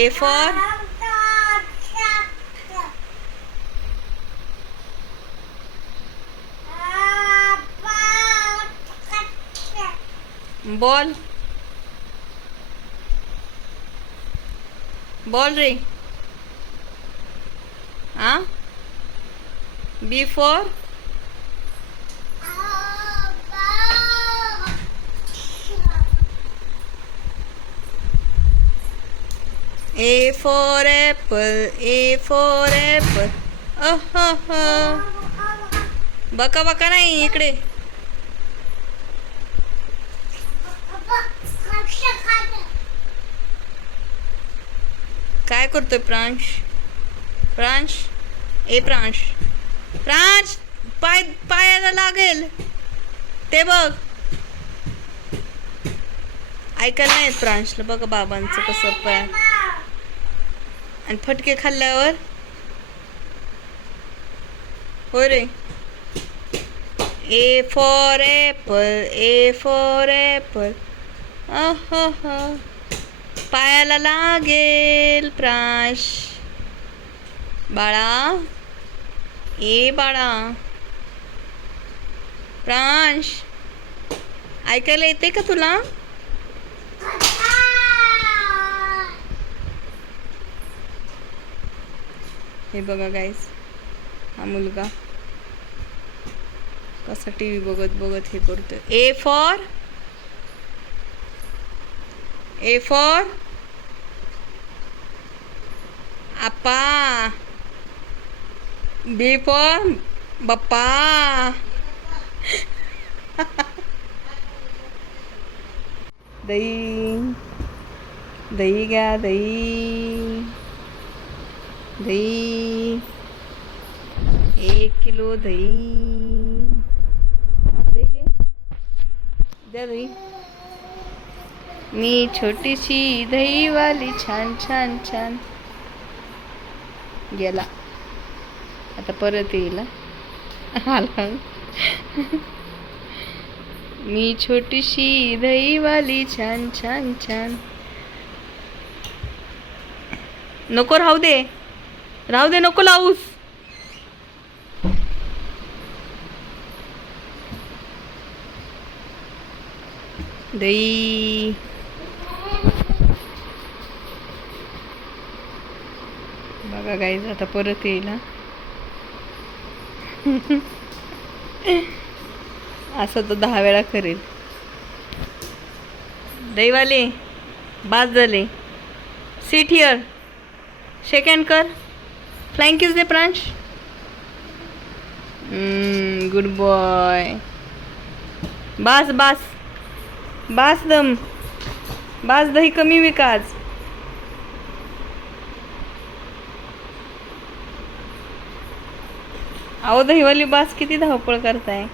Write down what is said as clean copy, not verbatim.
A for ball. Ball रे. हाँ. B for A for apple. A for apple. बका बका नाही इकडे. काय करतोय प्रांश? प्रांश ए प्रांश. प्रांश पायाला लागेल ते बघ. ऐकायला नाही प्रांशला. बघा बाबांचं कसं पाय. आणि फटके खाल्ल्यावर होय रे. A for apple. A for apple. पायाला लागेल प्रांश. बाळा. ए बाळा. प्रांश ऐकायला येते का तुला? हे बघा गाईस, हा मुलगा कसा टी व्ही बघत बघत हे करतोय. ए फॉर आप्पा. बी फॉर बाप्पा. दही दही घ्या. दही 1 किलो दही. दही द्या. दही. मी छोटीशी दहीवाली. छान छान छान. गेला आता परत येईल. आला. मी छोटीशी दहीवाली. छान छान छान. नको राहू दे. राहू दे. नको लावूस. दही. बघा गाईज आता परत येईल. असं तो 10 वेळा करेल. दहीवाले बाद झाले. Sit here. शेक हँड कर. फ्लाइंग किस दे प्रांश. Good boy. बास बास बास. दम बास. दही कमी विकास. अहो दहीवाली बास किती धावपळ करताय.